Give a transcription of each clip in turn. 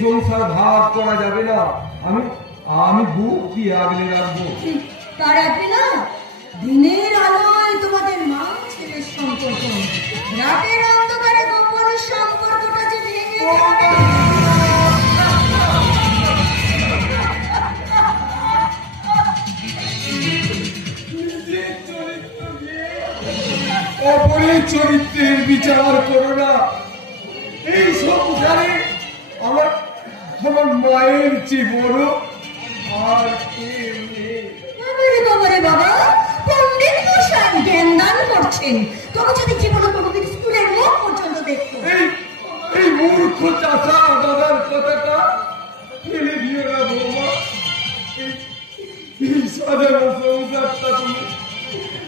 সংসার ভাগ করা যাবে না। আমি আমি বুক দিয়ে আগলে রাখবো। তার রাখবে না? দিনের আলোয় তোমাদের মা ছেলের সম্পর্ক, রাতের অন্ধকারে গোপনের সম্পর্কটা যে ভেঙে যাবে। অপরের চরিত্রের বিচার করো না। এই সংসারে আমার আমার মায়ের চেয়ে বড় আর কেউ নেই। বাবা, পণ্ডিত মশাই জ্ঞান দান করছেন। তবে যদি জীবনে কোনোদিন স্কুলের মুখ পর্যন্ত দেখতো। এই মূর্খ চাষা দাদার কথাটা ফেলে দিও না বৌমা। এই সাধারণ সংসারটা তুমি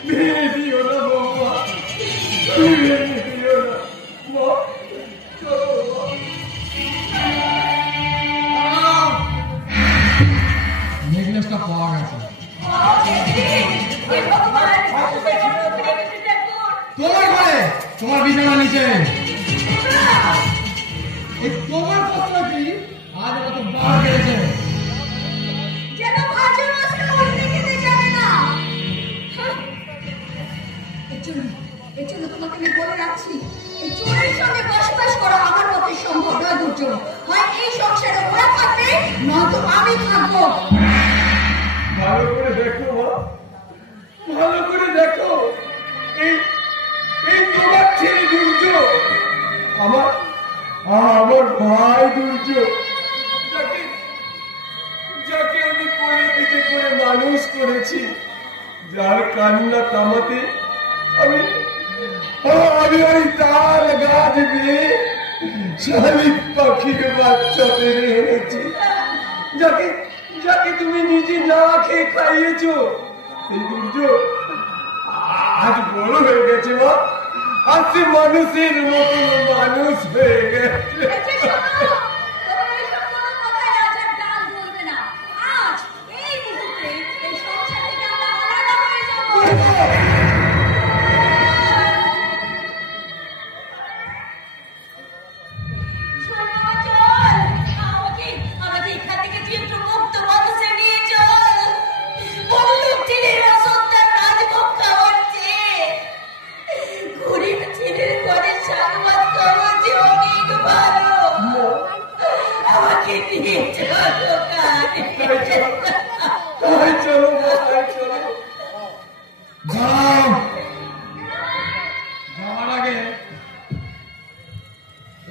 ভেঙে দিও না বৌমা, ভেঙে দিও না। নেকলেসটা পাওয়া গেছে। তোমার ঘরে, তোমার বিছানা নিচে। তোমার প্রশ্ন কি? আজ কত বার গেছে যেন ভাজা মাছের মধ্যে খেতে যাবে না। এর জন্য তোমাকে আমি বলে রাখছি, এই চোরের সঙ্গে বসবাস করা আমার পক্ষে সম্ভব নয়। দুর্যোগ হয় এই সংসারে ওরা থাকবে, নয়তো আমি থাকবো। ভালো করে দেখো মা, ভালো করে দেখো। এই তোমার ছেলে দুর্যোগ, আমার ভাই দুর্যোগ, যাকে আমি কোলে পিঠে করে মানুষ করেছি, যার কান্না থামাতে আমি ওই তাল গাছ দিয়ে শালিক পাখির বাচ্চা পেরে এনেছি, যাকে তুমি নিজে না খেয়ে খাইয়েছ। সেই দুর্যোগ আজ বড় হয়ে গেছে মা, আজ সে মানুষের মতো মানুষ হয়ে গেছে।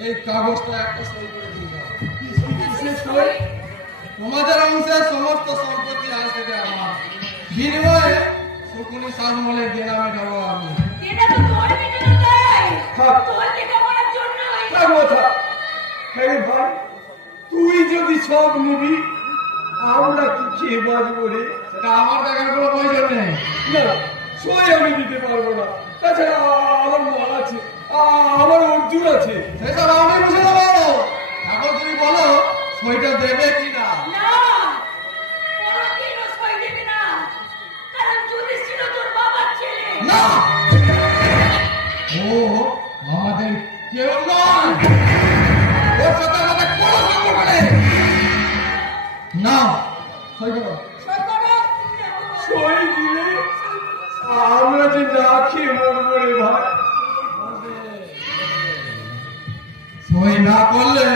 এই কাগজটা একটা সই করে দিয়ে দাও। তোমাদের অংশের সমস্ত সম্পত্তি আজ থেকে আমার। বিনিময়ে শকুনি শাসমলে গ্রামে যাবো আমি। তুই যদি সব নিবি, আমরা কি খেয়ে বাঁচবো রে? সেটা আমার দেখার কোনো প্রয়োজন নেই। না, সই আমি দিতে পারবো না। তাছাড়া আমার মা আছে, আমার অর্জুন আছে, সেসব আমি বুঝে দেবো। এখন তুমি বলো সইটা দেবে কি না? না, ও আমাদের কেউ নয়, ওর সাথে আমাদের কোনো সম্পর্ক নেই। না, সই করো। সই দিলে আমরা যে না খেয়ে মরবো রে ভাই। সই না করলে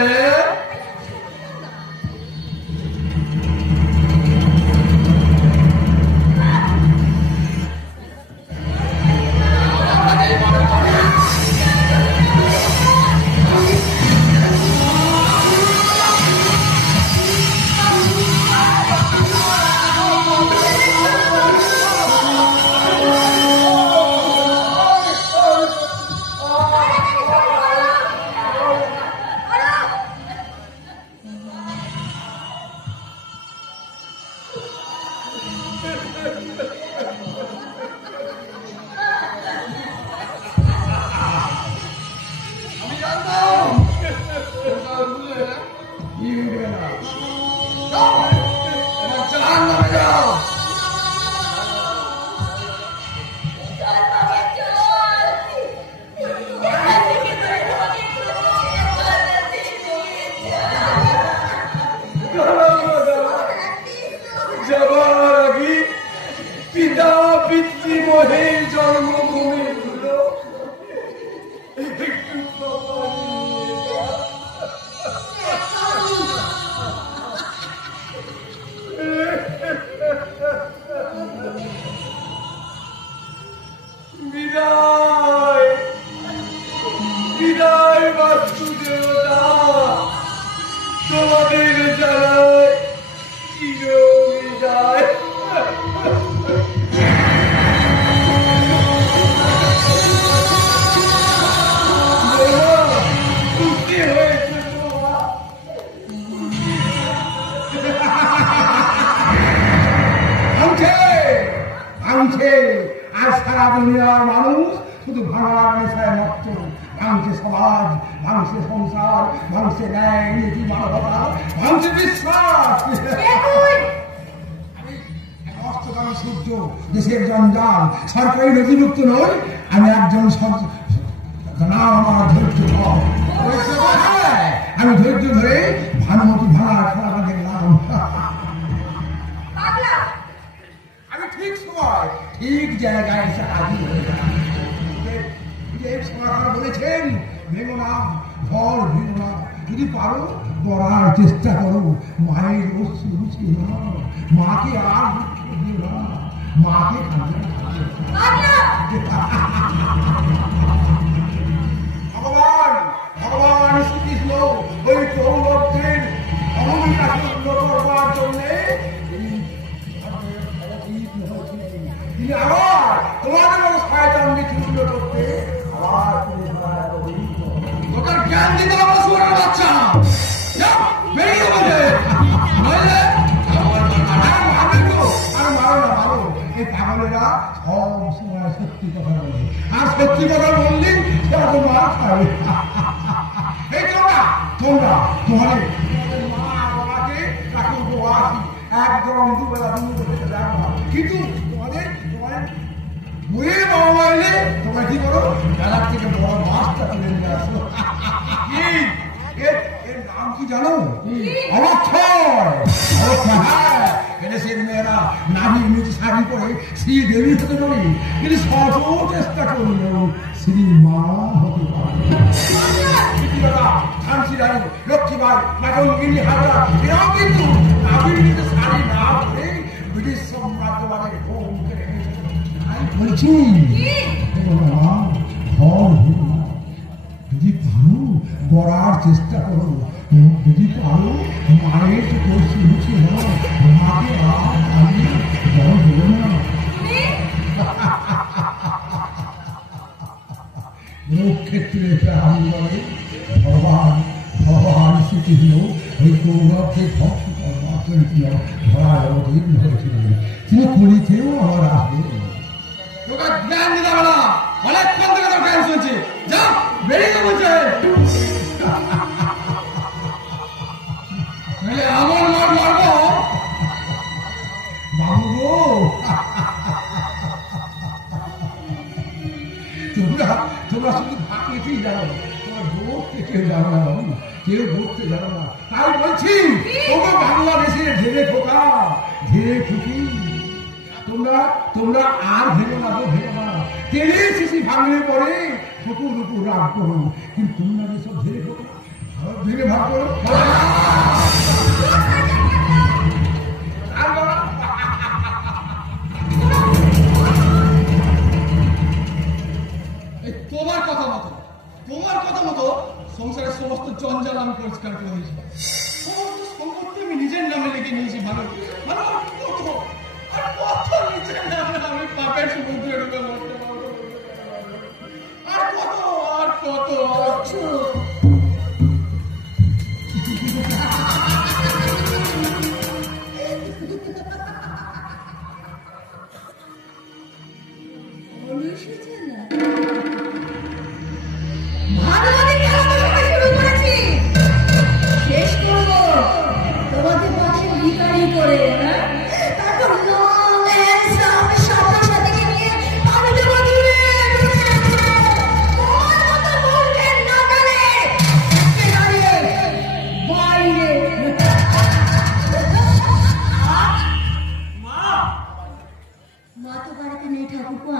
এই জন্মভূমি গুলো একটু বিদায় বিদায় বাস্তুদেবতা, তোমাদের জানায় চির বিদায়। খুশি হয়েছে তোমার? ভাঙছে আর সারা দুনিয়ার মানুষ শুধু ভাঙার নেশায় মত্ত। ভাঙছে সমাজ, ভাঙছে সংসার, ভাঙছে ন্যায় নীতি মানবতা, ভাঙছে বিশ্বাস। অস্তগামী সূর্য, দেশের জঞ্জাল, সরকারি নথিভুক্ত নই, আমি একজন নাম আমার ধৈর্য ধর। আমি ধৈর্য ধরে ভানুমতি ভাঙার খেলা দেখলাম। আমি ঠিক সময় ঠিক জায়গায় এসে হাজির হয়ে গেলাম। সরকার বলেছেন ভেঙো না, ঝড় ভেঙো না, যদি পারো করার চেষ্টা করো, মায়ের অশ্রু মুছিয়ে না, মাকে আর দুঃখ দিও না, মাকে ভগবান ভগবান শ্রীকৃষ্ণ ওই কৌরবদের অহংকারকে উন্নত করবার জন্যে তিনি আবার তোমাদের মতো শয়তানকে চূর্ণ করতে আবার তোদের জ্ঞান দিতে আমার সুরের বাচ্চা বেরিয়ে বলে নইলে আর মারো না মারো। এই পাগলেরা সব সময় সত্যি কথা বলে, আর সত্যি কথা বললেই সেটা তো মার খাবে। এই তোমরা তোমরা তোমাদের মা বাবাকে তাকে উপবাসী একদম দুবেলা দুটো খেতে দেখো না, কিন্তু তোমাদের বইয়ে বাবা এলে তোমরা কি করো, মেলার থেকে বড় মাছটা তুলে নিয়ে আসো। এর নাম কি জানো? অবক্ষয়। হ্যাঁ, এদেশের মেয়েরা নাভির নিচে শাড়ি পরে শ্রী দেবী হতে পারে, কিন্তু শত চেষ্টা করলেও শ্রী মা হতে পারে। ঝাঁসিরানী, লক্ষ্মীবাই, মাতঙ্গিনী হাজরা এরাও কিন্তু নাভির নিচে শাড়ি না পরে ব্রিটিশ সাম্রাজ্যবাদের হোম কেড়ে নিয়েছে। আমি বলছি যদি পারো করার চেষ্টা করো, যদি পারো মায়ের কষি মুছে দাও, মাকে আর আমি বড় দেবো না। ক্ষেত্রে আমি বলে ভগবান ভগবান শ্রীকৃষ্ণ ওই গৌরবকে ধ্বংস করবার জন্য ধরা অবতীর্ণ হয়েছিলেন। তিনি কলিতেও আমার আসবে। তোকে জ্ঞান দিতে হবে না, অনেকক্ষণ থেকে তোর জ্ঞান শুনছি, যা বেরিয়ে বলছে এমন মার মারবো বাবু গো। তোমরা শুধু ভাবতেই জানো, তোমার ভোটকে কেউ জানো না বাবু, কেউ ভোটতে জানো না। তাই বলছি তোমার বাংলাদেশের ধীরে খোকা ধীরে খুকি, তোমরা আর ভেঙো না, ভেঙো না। তেলে শিশি ভাঙলে পরে ঠকুর উপর রাগ করো, কিন্তু তোমরা যেসব ধীরে খোকা ভারত ভেঙে ভাগ করো। তোমার কথা মতো সংসারের সমস্ত জঞ্জাল আমি পরিষ্কার করে দিয়েছি, সমস্ত সম্পত্তি আমি নিজের নামে লিখে নিয়েছি। ভালো ভালো আর কত নিজের নামে আমি পাপের সমুদ্রে ঢুকে মরতে পারবো, আর কত আর কত।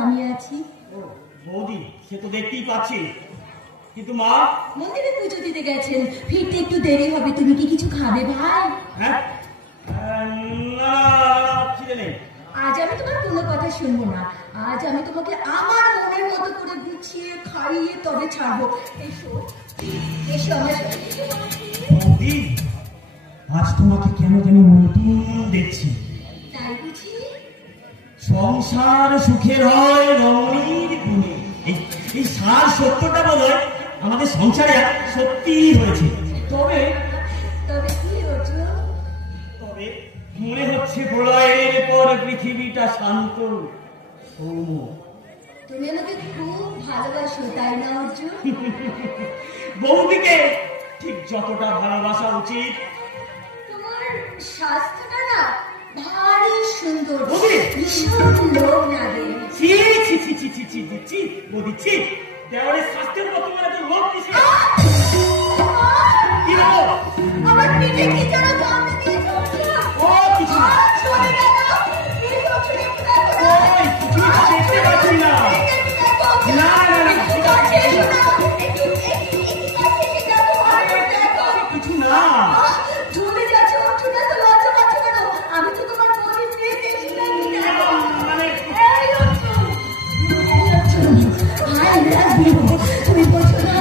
আমি বৌদি সে তো দেখতেই পাচ্ছি, কিন্তু মা মন্দিরে পুজো দিতে গেছেন, ফিরতে একটু দেরি হবে। তুমি কি কিছু খাবে ভাই? হ্যাঁ না খিদে নেই। আজ আমি তোমার কোনো কথা শুনবো না। আজ আমি তোমাকে আমার মনের মতো করে গুছিয়ে খাইয়ে তবে ছাড়বো। এসো এসো আমার বৌদি আজ তোমাকে কেন জানি নতুন দেখছি। তাই বুঝি? সংসার সুখের হয় রমণীর গুণে, এই সার সত্যটা বোধহয় আমাদের সংসারে সত্যি হয়েছে। তবে তবে কি অর্জুন? তবে মনে হচ্ছে প্রলয়ের পর পৃথিবীটা শান্ত সৌম্য। তুমি আমাকে খুব ভালোবাসো তাই না অর্জুন? বৌদিকে ঠিক যতটা ভালোবাসা উচিত। তোমার স্বাস্থ্যটা না ভারী সুন্দর, বৌদি! ভীষণ লোভ লাগে। ছি ছি ছি ছি ছি ছি ছি ছি বৌদি ছি, দেওয়ালের স্বাস্থ্যের মতো মানে তো লোক কিসে? কি লোক? আমার পিঠে কি যেন কামড়ে দিয়েছে অর্জুন। ও কিছু না। চলে গেল। এই অর্জুন একটু দেখো না। ওই কিছু দেখতে পাচ্ছি না। একটু দেখো। না, না, না, একটু কাছে এসো না। একটু কাছে এসে দেখো, একটু দেখো। কিছু না। চলে যাচ্ছে অর্জুন, এত লজ্জা পাচ্ছ কেন? আমি তো তোমার বউকে বিয়ে দিয়েছিলাম। দেখো। মানে এই অর্জুন, I love you. তুমি বলছো না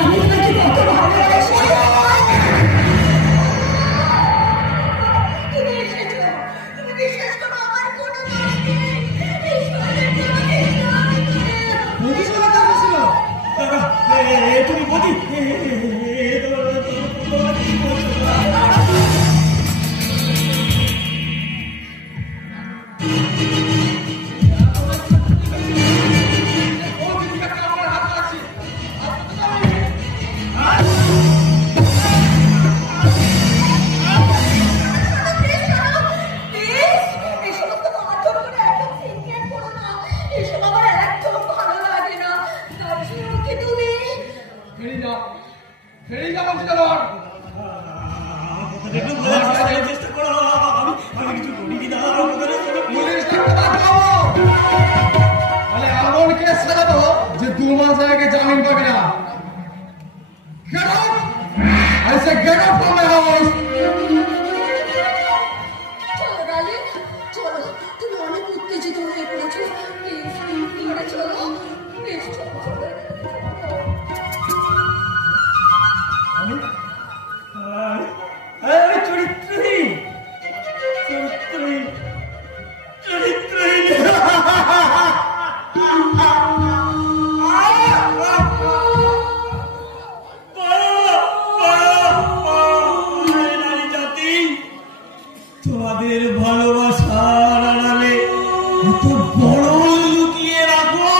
আমি তোমাকে কত ভালোবাসি? তুমি এসেছো, তুমি বিশ্বাস করো আমার কোনো দোষ নেই। ঈশ্বরের দোষে আমি বৌদি শোনা কথা ছিল। তুমি বৌদি ফেরি যা বলছি তোমার। চেষ্টা করো। আমি কিছু করিনি দাদা। পুলিশ ডাকতে পাঠাবো। তাহলে এমন কেস সাজাবো যে 2 মাস আগে জামিন পাবি না। Get out! I say get out from my house! চলো ডার্লিং, চলো। তুমি অনেক উত্তেজিত হয়ে পড়েছো। প্লিজ চলো, প্লিজ চলো। চরিত্রহীন চরিত্রহীন চরিত্রহীন। নারী জাতি তোমাদের ভালোবাসার আড়ালে এত বড় লুকিয়ে রাখো,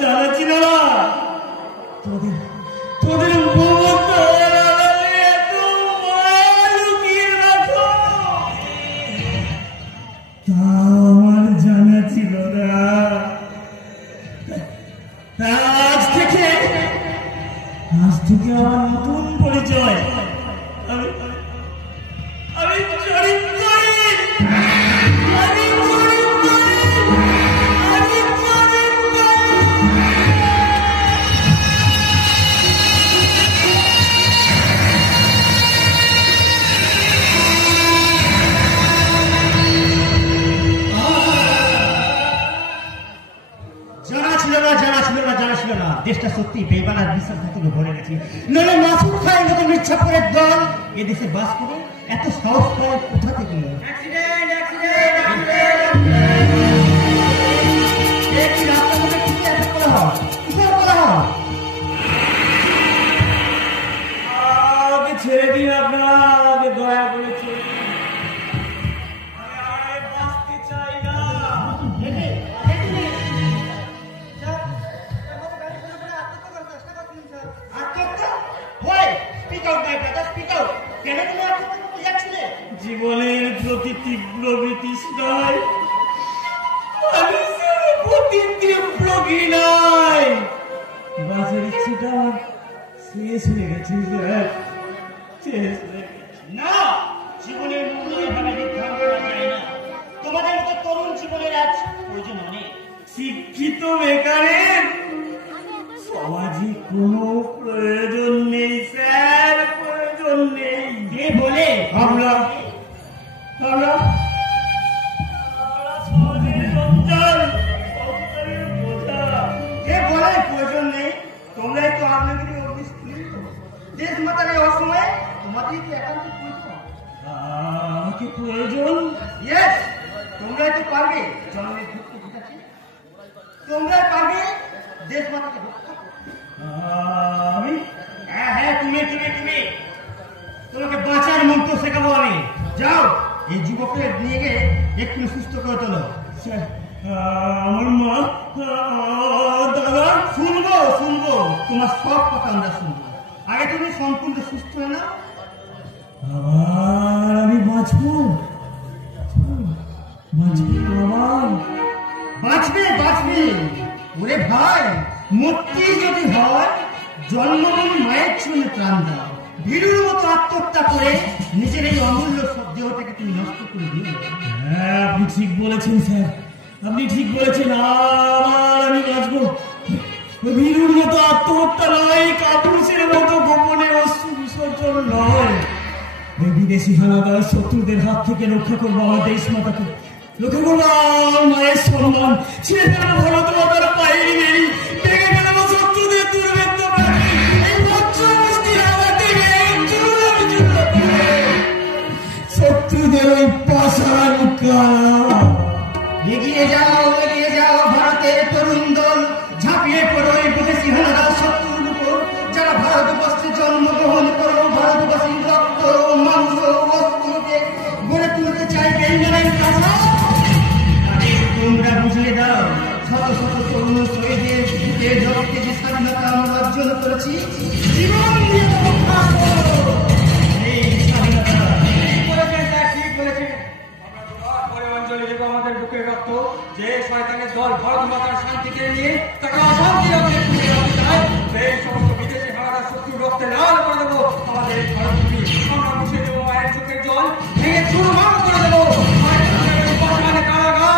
জানা ছিল না। তোদের মমতার আড়ালে এত মায়া লুকিয়ে রাখো, তা আমার জানা ছিল না। আজ থেকে আমার নতুন পরিচয়। আমি চরিত্রহীন। আমি চরিত্রহীন। আমি চরিত্রহীন। জানা ছিল না দেশটা সত্যি বেবানার বিশ্বাসঘাতকে ভরে গেছে। নইলে মাসুদ খায়ের মতো মির্জাপুরের দল এদেশে বাস করে এত সাহস পায় কোথা থেকে? ছেড়ে দিন আপনারা, আগে দয়া করে ছেড়ে দিন। বাঁচতে চাই না। জীবনের প্রতি তীব্র বিতৃষ্ণায়, মানুষের প্রতি তীব্র ঘৃণায় বাঁচার ইচ্ছেটা শেষ হয়ে গেছে স্যার, শেষ হয়ে গেছে। না, জীবনের মূল্য এভাবে নির্ধারণ করা যায় না। তোমাদের মতো তরুণ জীবনের আজ প্রয়োজন অনেক। শিক্ষিত বেকারের সমাজে কোনো প্রয়োজন নেই স্যার, প্রয়োজন নেই। কে বলে? আমরা সমাজের সন্তান, সন্তানের বোঝা। কে বলে প্রয়োজন নেই? তোমরাই তো আপনাদের দেশ মাতার এই অসময়ে তোমাদেরই তো একান্ত প্রয়োজন। আমাকে প্রয়োজন? ইয়েস, তোমরাই তো পারবে জন্মের দুঃখ ঘটাতে, তোমরাই পারবে দেশ মাতাকে রক্ষা করতে। আমি? হ্যাঁ, তুমি তোমাকে বাঁচার মন্ত্র শেখাবো আমি। যাও, এই যুবকের নিয়ে গিয়ে একটু সুস্থ করে তোলো। আমার মা, দাদা, শুনবো তোমার সব কথা আমরা শুনবো। আগে তুমি সম্পূর্ণ সুস্থ হয়ে না, আবার আমি বাঁচবো। বাঁচবে। ওরে ভাই, মুক্তি যদি হয় জন্মভূমি মায়ের ছুঁয়ে প্রাণ দাও। ভীরুর মতো আত্মহত্যা করে নিজের এই অমূল্য দেহটাকে তুমি নষ্ট করে দিও। হ্যাঁ, আপনি ঠিক বলেছেন স্যার, আপনি ঠিক বলেছেন। আবার আমি বাঁচবো। ভীরুর মতো আত্মহত্যা নয়, কাপুরুষের মতো গোপনে অশ্রু বিসর্জন নয়। এই বিদেশি হানাদার শত্রুদের হাত থেকে রক্ষা করবো আমার দেশ মাতাকে, রক্ষা করবো আমার মায়ের সম্মান। ছেড়ে ফেলবো ভারত মাতার পায়ের নেই, ভেঙে ফেলবো শত্রুদের দুর্বৃত্ত প্রাণী। এই বজ্রবৃষ্টির আঘাত থেকে শত্রুদের ওই পাষাণ কারা। এগিয়ে যাও ভারতের তরুণ দল, ঝাঁপিয়ে পড়ো এই বিদেশি হানাদার শত্রুর উপর। যারা ভারতবর্ষে জন্মগ্রহণ করো, ভারতবাসীর রক্ত, মাংস, অস্ত্রকে গড়ে তুলতে চাই বেঙ্গলের কাছে। তোমরা বুঝলে দাও, শত তরুণ শহীদের বুকের রক্তে যে স্বাধীনতা আমরা অর্জন করেছি, জীবন দিয়ে রক্ষা করো এই স্বাধীনতা। ঠিক বলেছেন। আমরা অঞ্চলে দেবো আমাদের বুকের রক্ত। যে শয়তানের দল ভারত মাতার শান্তি কেড়ে নিয়ে তাকে অশান্তি রাখতে চায়, সেই সমস্ত বিদেশি হানাদার শত্রু রক্তে লাল করে দেবো আমাদের এই ভারত ভূমি। আমরা মুছে দেবো মায়ের চোখের জল, ভেঙে চুরমার করে দেবো মায়ের কারাগার।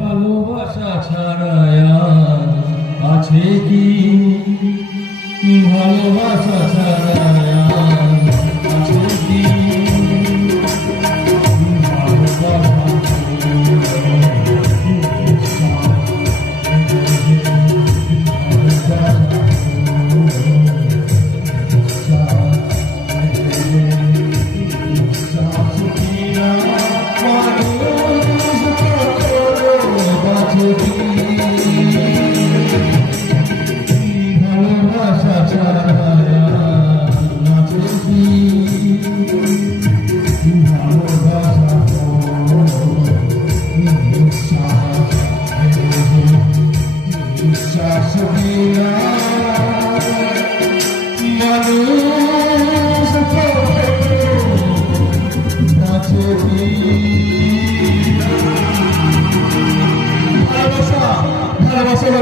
ভালোবাসা ছাড়া আছে কি? ভালোবাসা ছাড়া আছে কি?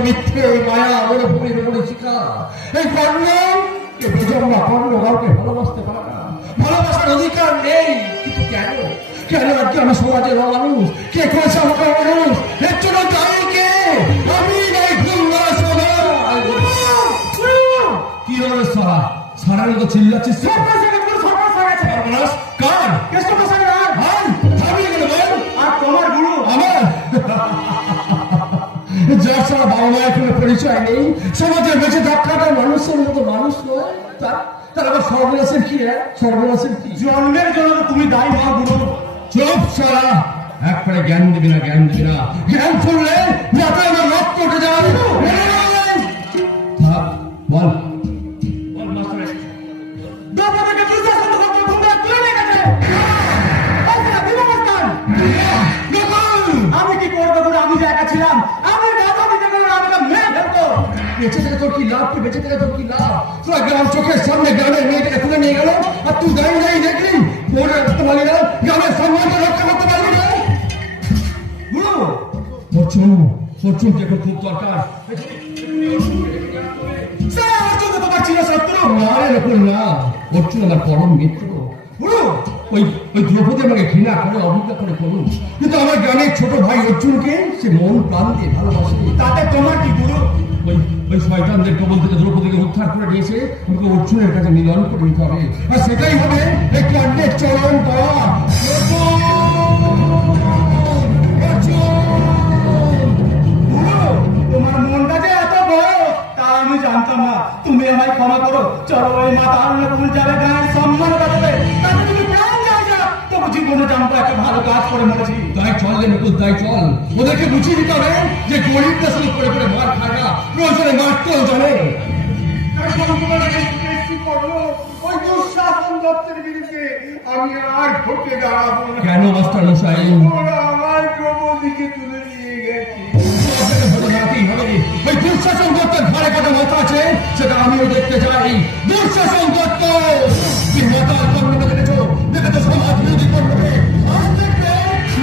মিথ্যে মায়া বলে ভূমির উপরে শিখা এই কর্ণ কর্ণ কাউকে ভালোবাসতে পারে না, ভালোবাসার অধিকার নেই। কিন্তু কেন আজকে আমি সমাজের মানুষ? কে করেছে আমাকে মানুষ? এর জন্য দায়ী কে? আমি কি হলো সারা সারার মতো চিল্লাচ্ছিস? কার আর তোমার গুরু আমার যার সারা বাবা মায়ের কোনো পরিচয় নেই, সমাজে বেঁচে থাকাটা মানুষের মতো মানুষ নয়, তাহলে আবার সর্বনাশের কি? সর্বনাশের কি? জন্মের জন্য তো তুমি দায়ী মা গুরু। চুপ সারা, একবারে জ্ঞান দিবি না, জ্ঞান দিবি না। জ্ঞান শুনলে মাথায় আমার রক্ত উঠে যাবে। বল বল মাস্টার, দ্রৌপদীকে দুঃশাসন করতে তোমরা তুলে নিয়ে গেছে। আমি কি করবো গুরু? আমি যে একা ছিলাম, আমি রাজা দিতে গেলে আমাকে মেরে ফেলতো। বেঁচে থেকে তোর কি লাভ? তুই বেঁচে থেকে তোর কি লাভ? তোরা গ্রাম চোখের সামনে গ্রামের মেয়েটাকে তুলে নিয়ে গেল, আর তুই দাঁড়িয়ে দাঁড়িয়ে দেখলি মনে রাখতে পারলি না, গ্রামের সম্মানকে রক্ষা করতে পারলি না। গুরু অর্জুন, অর্জুন দেখো খুব দরকার। স্যার, অর্জুন তো তোমার ছিল শত্রু। না রে নকুল না, অর্জুন আমার পরম মিত্র। গুরু ওই দ্রৌপদী আমাকে ঘৃণা করে, অবজ্ঞা করে করুন, কিন্তু আমার গ্রামের ছোট ভাই অর্জুনকে সে মন প্রাণ দিয়ে ভালোবাসে। তাতে তোমার কি গুরু? ওই শয়তানদের কবল থেকে দ্রৌপদীকে উদ্ধার করে দিয়েছে, আমাকে অর্জুনের কাছে মিলন করে দিতে হবে, আর সেটাই হবে এই কাণ্ডের চরম পথ। তোমার মনটা যে এত বড় তা আমি জানতাম না। তুমি আমায় ক্ষমা করো। চলো ওই মাতা অন্নপূর্ণ যাবে, গায়ের সম্মান বাড়বে। তাতে তুমি প্রাণ যাও যা, তবু জীবনে জানবো একটা ভালো কাজ করে মরেছি। তাই চল রে নকুল, তাই চল। ওদেরকে বুঝিয়ে দিতে হবে যে গরিবটা শুধু করে করে মার খায় না, প্রয়োজনে মারতেও জানে। ওই দুঃশাসন দপ্তরের বিরুদ্ধে আমি আর ভোটে দাঁড়াবো না। কেন মাস্টার মশাই? ওরা আমার দ্রৌপদীকে তুলে নিয়ে গেছে। ওই দুঃশাসন দত্তের ঘরে কত মাথা আছে সেটা আমিও দেখতে চাই। দুঃশাসন দত্ত কি মাতার কর্মকে দেখেছো? দেখেছো সমাজ বিরোধী কর্মকে, আজ দেখবে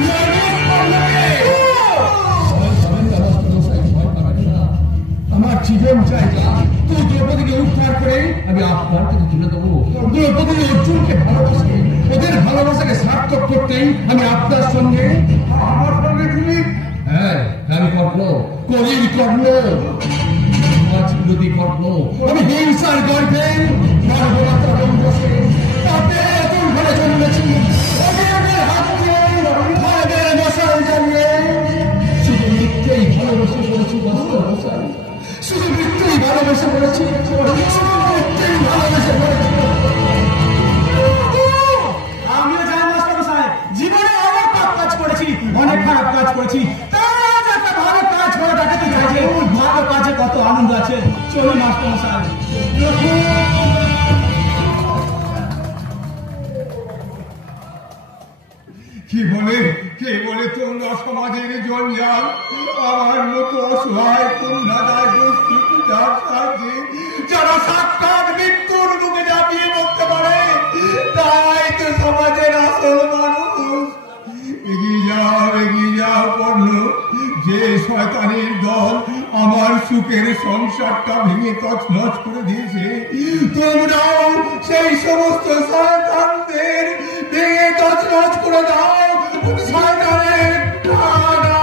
মানুষ কর্মকে। আমার জীবন চাই যা, তুই দ্রৌপদীকে উদ্ধার করে আমি আপনার কাছে তুলে দেবো। দ্রৌপদী অর্জুনকে ভালোবাসে, ওদের ভালোবাসাকে সার্থক করতেই আমি আপনার সঙ্গে, আমার সঙ্গে তুমি হ্যাঁ আমি কর্ম করির কর্ম, সমাজ বিরোধী কর্ম। আমি হিংসার গর্ভে মানবতার বসে তাতে নতুন ঘরে জন্মেছি। ওদের হাত দিয়ে ভাইদের মশাল জ্বালিয়ে শুধু মৃত্যুই ভালোবেসে করেছি মাস্টার মশাই, শুধু মৃত্যুই ভালোবেসে করেছি, শুধু মৃত্যুই ভালোবেসে করেছি। আমিও জানি মাস্টার মশাই, জীবনে অনেক পাপ কাজ করেছি, অনেক খারাপ কাজ করেছি। তার আজ একটা ভালো কাজ করে দেখাতে চাইছে। ভালো কাজে কত আনন্দ আছে। চলুন মাস্টার মশাই। কে বলে তোমরা সমাজের জঞ্জাল আমার মতো অসহায় কন্যাদায় বস্তু পূজার সাহায্যে যারা সাক্ষাৎ মৃত্যুর মুখে ঝাঁপিয়ে পড়তে পারে, তাই তো সমাজের আসল মানুষ। এগিয়ে যাও পণ্য, যে শয়তানের দল আমার সুখের সংসারটা ভেঙে তছনছ করে দিয়েছে, তোমরাও সেই সমস্ত শয়তানদের ভেঙে তছনছ করে দাও। শয়তানের ঠাডা।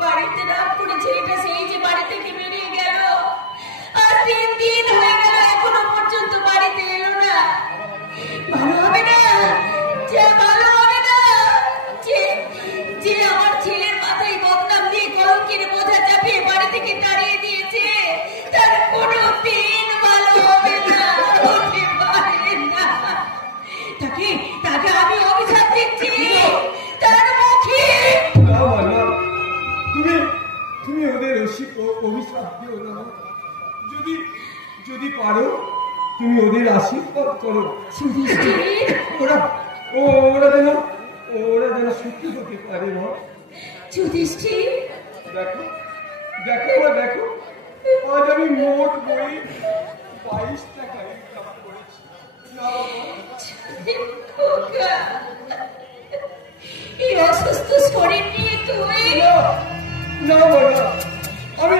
বাড়িতে রাত করে ছেলেটা সেই যে বাড়ি থেকে বেরিয়ে গেল, আর 3 দিন হয়ে গেল এখনো পর্যন্ত বাড়িতে এলো না। ভালো হবে না, যে ভালো হবে না, যে আমার ছেলের মাথায় বদনাম দিয়ে কলঙ্কের বোঝা চাপিয়ে বাড়ি থেকে তাড়িয়ে দিয়েছে, তার কোনো দিন ভালো হবে না, হতে পারে না। তাকে আমি অভিশাপ দিচ্ছি তার মুখে। তুমি ওদের অভিশাপ দিও না। যদি পারো তুমি ওদের আশীর্বাদ করো। ওরা যেন সত্যি হতে পারে না। যুধিষ্ঠির, দেখো আজ আমি মোট বই 22 টাকা ইনকাম করেছি। খোকা, এই অসুস্থ শরীর নিয়ে তুই? না বাবা, আমি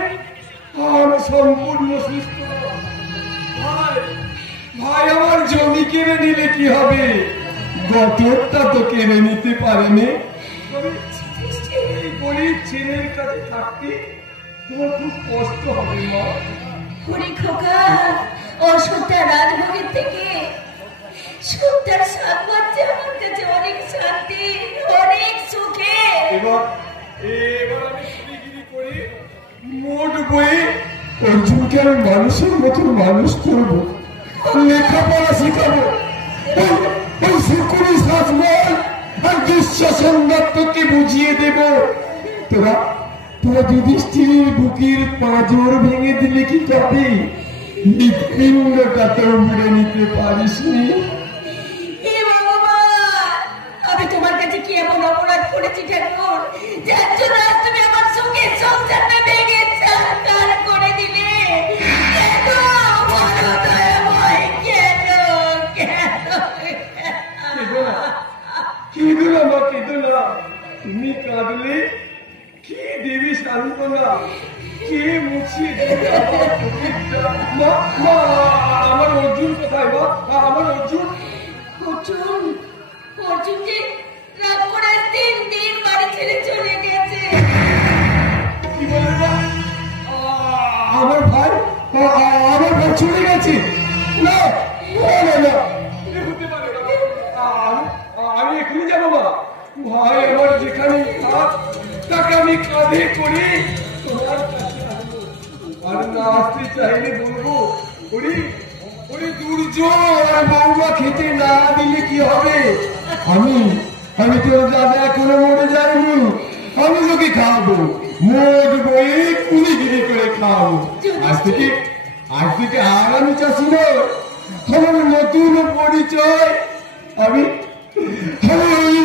সম্পূর্ণ সুস্থ। ভাই আমার জমি কেড়ে নিলে কি হবে? গতরটা তো কেড়ে নিতে পারেনি। এই গরিব ছেলের কাছে থাকতে তোমার খুব কষ্ট হবে মা। ওরে খোকা, অসুখটা রাজভোগের থেকে সুখটার স্বাদ পাচ্ছে আমার কাছে অনেক শান্তি, অনেক সুখে। এবার আমি গিরি করি মোট বই অর্জুনকে আমি মানুষের মতো মানুষ করবো, লেখাপড়া শেখাবো, ওই শুকুরি শাসমল আর দুঃশাসন দত্তকে বুঝিয়ে দেব। তোরা যুধিষ্ঠিরের বুকের পাঁজর ভেঙে দিলে কি হবে? হৃৎপিণ্ডটা তো মেরে নিতে পারিসনি। হে ভগবান, আমি তোমার কাছে কি এমন অপরাধ করেছি ঠাকুর, যার জন্য আজ তুমি আমার সুখের সংসারটা ভেঙে ছাড়খাড় করে দিলে? কেন বলো দয়াময়, কেন? কেঁদো না মা, কেঁদো না। তুমি কাঁদলে কে দেবী সান্ত্বনা, কে মুছিয়ে দেবে আমার চোখেরটা? মা, মা, আমার অর্জুন কোথায় মা? আমার অর্জুন অর্জুন, অর্জুন যে রাগ করে 3 দিন বাড়ি ছেড়ে চলে গেছে। কি বলে মা? আমার ভাই চলে গেছে? না না না, এ হতে পারে না। আমি এখনই যাবো মা। ভাই আমার যেখানে থাক তাকে আমি কাঁধে করি তোমার কাছে আসবো। আর না আসতে চাইলে বলবো ওরে দুর্যোগ, আর বৌমা খেতে না দিলে কি হবে? আমি তোর দাদা এখনো মরে যাইনি, আমি তোকে খাওয়াবো, মোট বই কুলিগিরি করে খাওয়াবো। আজ থেকে আর আমি চাষি নয়, আমার নতুন পরিচয়, আমি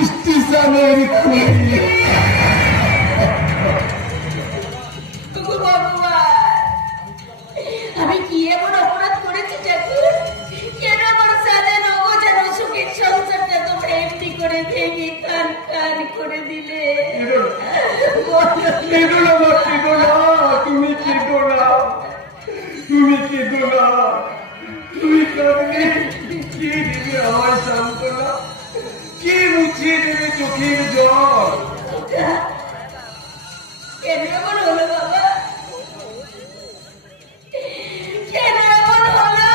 স্টেশনের কুলি। ওগো ভগবান, আমি কি এমন অপরাধ করেছি ঠাকুর? কেন আমার সাজানো গোছানো সুখের সংসারটা তোমরা এমনি করে ভেঙে খান করে দিলে? কেঁদো না মা, কেঁদো না, তুমি কেঁদো না, তুমি কেঁদো না। তুমি কাঁদলে কে দেবে আমার সান্ত্বনা, কে মুছিয়ে দেবে চোখের জল? কেন এমন হলো বাবা? কেন এমন হলো?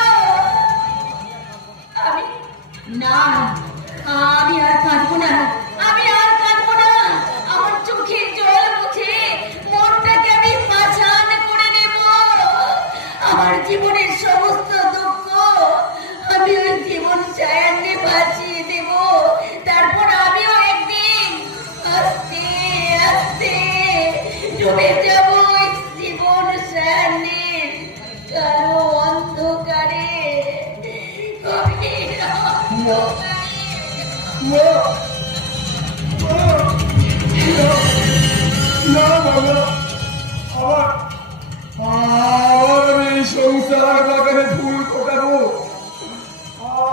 আমি আর কাঁদবো না, আমি আর কাঁদবো না। আমার চোখের জল মুছে মনটাকে আমি পাষাণ করে নেব। আমার জীবনের সমস্ত দুঃখ আমি ওই জীবন সায়ান্নে ভাসিয়ে দেব। তারপর আমিও একদিন আস্তে আস্তে ডুবে যাব ওই জীবন সায়ান্নের কালো অন্ধকারে। গভীর অন্ধকারে। না বাবা, আবার আমি এই সংসার বাগানে ফুল ফোটাবো,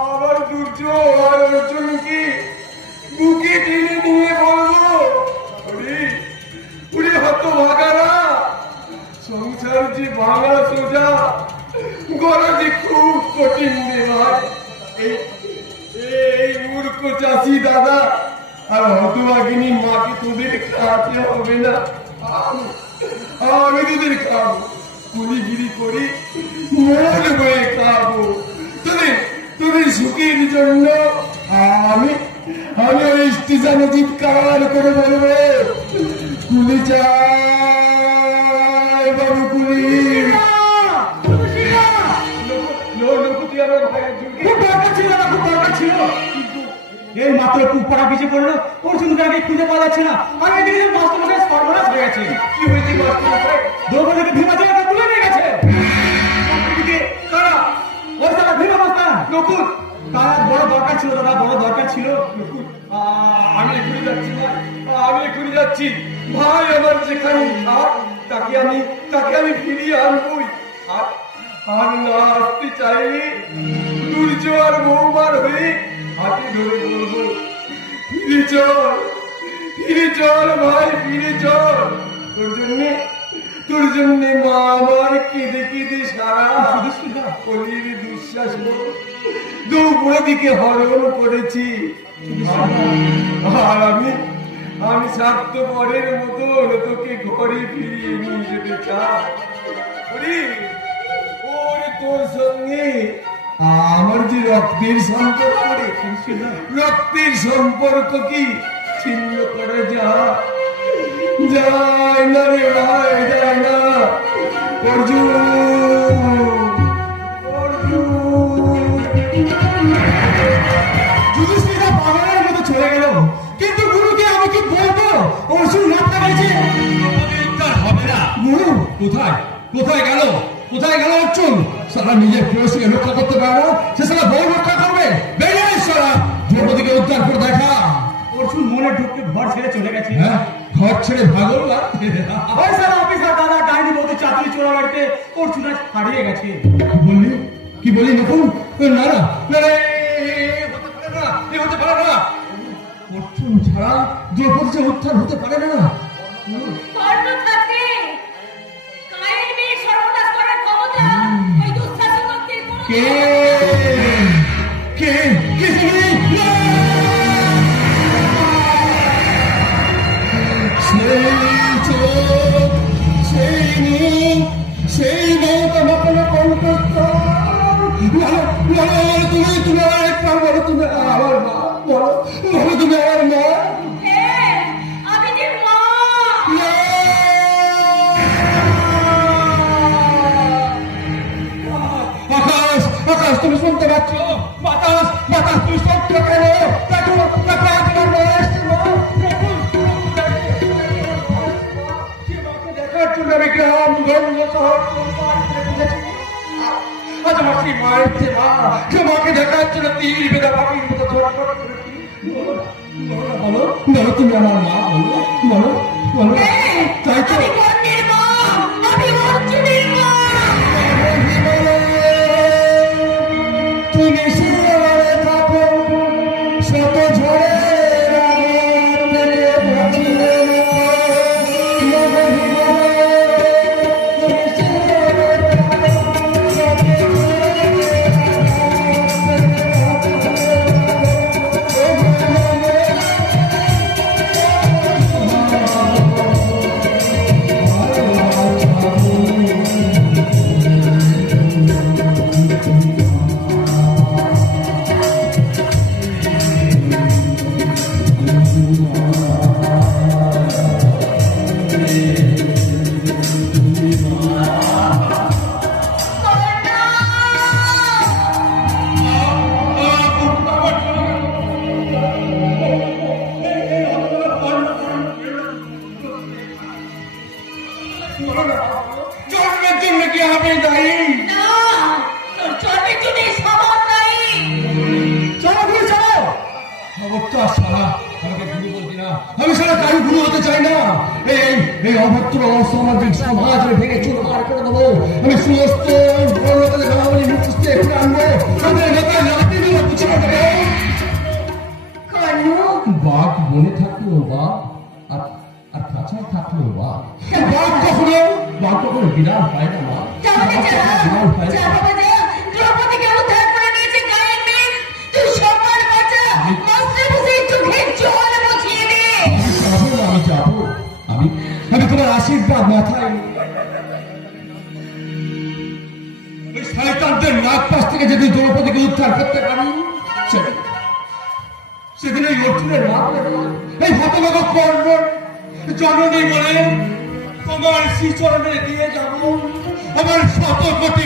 আবার দুর্যোগ আর অর্জুনকে বুকে টেনে নিয়ে বলবো উড়ি হত ভাগারা, সংসার যে ভাঙা সোজা, গড়া যে খুব কঠিন রে ভাই। এই মূর্খ চাষি দাদা আর হতভাগিনী মাকে তোদের খাওয়াতে হবে না, আমি তোদের খাবো, কুলিগিরি করে মন বয়ে খাবো। তোদের সুখের জন্য আমি ওই স্টেশনে চিৎকার করে বলবো, কুলি চাই বাবু, কুলি। তুই আমার ভাই খুব দরকার ছিল না, খুব দরকার ছিল, কিন্তু এই মাত্র পুপারা পিছিয়ে পড়লো, অর্জুনকে আগে খুঁজে পাওয়া যাচ্ছে না। আর এদিকে মাস্টারমশাই সর্বনাশ হয়ে গেছে। কি হয়েছে দ্রৌপদীকে ভীমাচরণে তুলে নিয়ে গেছে। কারা? ওই তারা ভীমা মাস্টার নকুল, তার বড় দরকার ছিল, দাদা বড় দরকার ছিল। আমি এখনই যাচ্ছি না, আমি এখনই যাচ্ছি। ভাই আমার যেখানে থাক তাকে আমি ফিরিয়ে আনবই। আর না আসতে চাইলে দুর্যোগ আর বৌমার হয়ে হাতে ধরে বলবো, ফিরে চল ভাই, ফিরে চল। তোর জন্যে মা আমার কেঁদে কেঁদে সারা অলির দুঃশ্বাস দ্রৌপদীকে হরণ করেছি। আর আমি স্বার্থপরের মতন তোকে ঘরে ফিরিয়ে নিয়ে যেতে চাই। ওরে তোর তোর সঙ্গে আমার যে রক্তের সম্পর্ক রে, রক্তের সম্পর্ক কি ছিন্ন করে যায় না রে ভাই, যায় না। অর্জুন যুধিষ্ঠিরা পাগলের মতো চলে গেল, কিন্তু গুরুকে আমি কি বলবো? অর্জুন মাথা গেছে, হবে না। গুরু কোথায় কোথায় গেল, কোথায় গেল অর্জুন? সারা নিজের প্রেয়সীকে রক্ষা করতে পারে না, সে সারা বউ রক্ষা করবে? বেরিয়ে সারা দ্রৌপদীকে উদ্ধার করে দেখা। অর্জুন মনে ঢুকে ঘর ছেড়ে চলে গেছে। হ্যাঁ, ঘর ছেড়ে ভাগল না? ওই সারা অফিসার দাদা ডাইনি বলতে চাকরি চোরা বাড়িতে অর্জুন আজ হারিয়ে গেছে। কি বললি নকুল? না না না রে, হতে পারে না। অর্জুন ছাড়া দ্রৌপদী যে উদ্ধার হতে পারে না। কর্ণ থাকতে কায়ের মেয়ে সর্বনাশ করার ক্ষমতা ওই দুঃশাসকের কোনো কে কে কে তুমি? সেই চোখ, সেই মুখ, সেই মুখ আমার কোনো কণ্ঠস্বর। তুমি আমার একটা বলো, তুমি আমার মা, বলো বলো তুমি আমার মা। হ্যাঁ, আমি যে মা। আকাশ আকাশ তুমি শুনতে পাচ্ছ? বাতাস বাতাস তুমি সত্য কেন? দেখো দেখো তোমার মা এসছে, মা দেখার জন্য আমি গ্রাম গঞ্জ শহর আজ আমার সেই মায়ের যে মা, সে মাকে দেখার জন্য তীর বেদা পাখির মতো ধরা করা করেছি। বলো বলো তুমি আমার মা, বলো বলো বলো। হ্যাঁ, তাই তো আমি কর্ণের মা, আমি অর্জুনের মা। তুমি শিরে থাকো শত ঝড়ের আঘাত থেকে বাঁচিয়ে জন্মের জন্য কি হবে দায়ী? না, তোর জন্মের জন্য সবার নাই। চলো গুরু চলো। খবরদার সারা আমাকে গুরু বলবি না, আমি সারা কারো গুরু হতে চাই না। এই এই অভদ্র অসামাজিক সমাজ ভেঙে চুরমার করে দেবো। আমি সমস্ত বড়লোকের নামাবলী মুখস্থ করে আনবো, তাদের নেতায় লাঠিগুলো বুঝে দেবো। কর্ণ, বাঘ বনে থাকলেও বাঘ, আর আর কাঁচায় থাকলেও বাঘ। বাঘ কখনো বিড়াল হয় না মা। যাবে যা, বিড়াল হয় যা না। বাবা যা। দ্রৌপদীকে উদ্ধার করে নিয়েছে গায়ের মেয়ে, তুই সবার বাঁচা। বসে বসে চোখের জল মুছিয়ে দে। আমি যাবো, আমি তোমার আশীর্বাদ মাথায়। ওই শয়তানদের নাক পাশ থেকে যদি দ্রৌপদীকে উদ্ধার করতে পারি, সেদিন এই অর্জুনের নাম এই হতভাগা কর্ণ জননী বলে তোমার শ্রীচরণে দিয়ে যাব আমার 100 কোটি